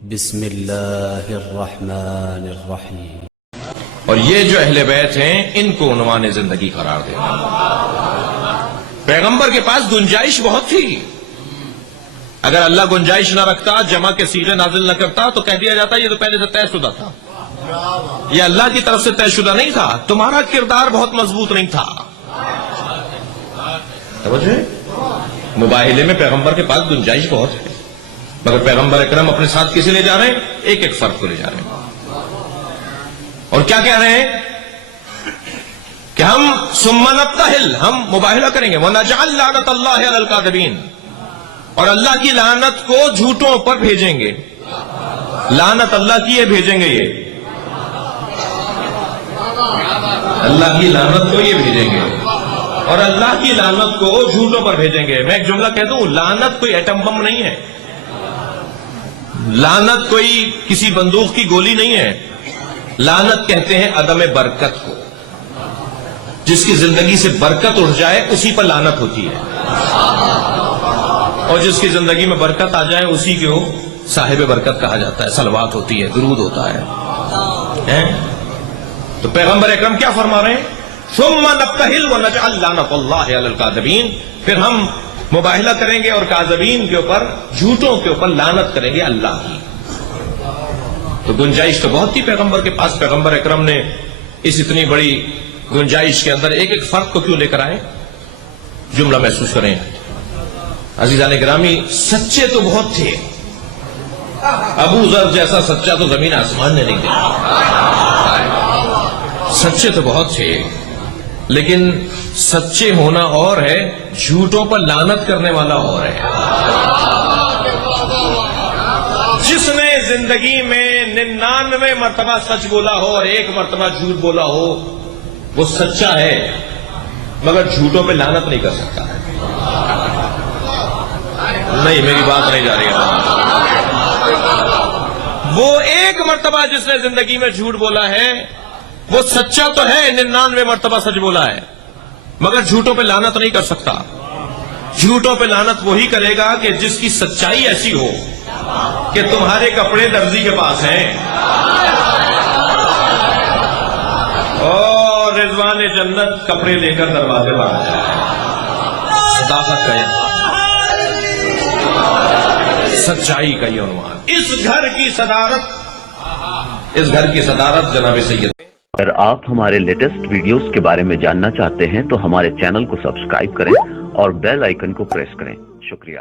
بسم اللہ الرحمن الرحیم۔ اور یہ جو اہل بیت ہیں ان کو عنوان زندگی قرار دینا۔ پیغمبر کے پاس گنجائش بہت تھی، اگر اللہ گنجائش نہ رکھتا، جمع کے سیغے نازل نہ کرتا تو کہہ دیا جاتا یہ تو پہلے سے طے شدہ تھا، یہ اللہ کی طرف سے طے شدہ نہیں تھا، تمہارا کردار بہت مضبوط نہیں تھا۔ سمجھے؟ مباہلے میں پیغمبر کے پاس گنجائش بہت ہے، مگر پیغمبر اکرم اپنے ساتھ کسے لے جا رہے ہیں؟ ایک ایک فرد کو لے جا رہے ہیں، اور کیا کہہ رہے ہیں کہ ہم ثم نبتہل، ہم مباہلہ کریں گے، وَنَجْعَلْ لَعْنَةَ اللَّهِ عَلَى الْكَاذِبِينَ، اور اللہ کی لعنت کو جھوٹوں پر بھیجیں گے۔ لعنت اللہ کی ہے، بھیجیں گے یہ اللہ کی لعنت کو، یہ بھیجیں گے، اور اللہ کی لعنت کو جھوٹوں پر بھیجیں گے۔ میں ایک جملہ کہہ دوں، لعنت کوئی ایٹم بم نہیں ہے، لعنت کوئی کسی بندوق کی گولی نہیں ہے، لعنت کہتے ہیں عدم برکت کو، جس کی زندگی سے برکت اٹھ جائے اسی پر لعنت ہوتی ہے، اور جس کی زندگی میں برکت آ جائے اسی کو صاحب برکت کہا جاتا ہے، صلوات ہوتی ہے، درود ہوتا ہے۔ تو پیغمبر اکرم کیا فرما رہے ہیں؟ ثم نبتہل ونجعل لعنۃ اللہ علی الکاذبین، پھر ہم مباہلہ کریں گے اور کاذبین کے اوپر، جھوٹوں کے اوپر لعنت کریں گے اللہ کی۔ تو گنجائش تو بہت تھی پیغمبر کے پاس، پیغمبر اکرم نے اس اتنی بڑی گنجائش کے اندر ایک ایک فرد کو کیوں لے کر آئے؟ جملہ محسوس کریں عزیزان گرامی، سچے تو بہت تھے، ابو ذر جیسا سچا تو زمین آسمان نے نہیں دیکھا، سچے تو بہت تھے، لیکن سچے ہونا اور ہے، جھوٹوں پر لعنت کرنے والا اور ہے۔ جس نے زندگی میں 99 مرتبہ سچ بولا ہو اور 1 مرتبہ جھوٹ بولا ہو، وہ سچا ہے مگر جھوٹوں پہ لعنت نہیں کر سکتا۔ نہیں، میری بات نہیں جا رہی ہے۔ وہ 1 مرتبہ جس نے زندگی میں جھوٹ بولا ہے وہ سچا تو ہے، 99 مرتبہ سچ بولا ہے، مگر جھوٹوں پہ لعنت نہیں کر سکتا۔ جھوٹوں پہ لعنت وہی کرے گا کہ جس کی سچائی ایسی ہو کہ تمہارے کپڑے درزی کے پاس ہیں اور رضوان جنت کپڑے لے کر دروازے پر آ جائے۔ صداقت کا یہ، سچائی کا یہ عنوان، اس گھر کی صدارت جناب سید۔ اگر آپ ہمارے لیٹسٹ ویڈیوز کے بارے میں جاننا چاہتے ہیں تو ہمارے چینل کو سبسکرائب کریں اور بیل آئیکن کو پریس کریں۔ شکریہ۔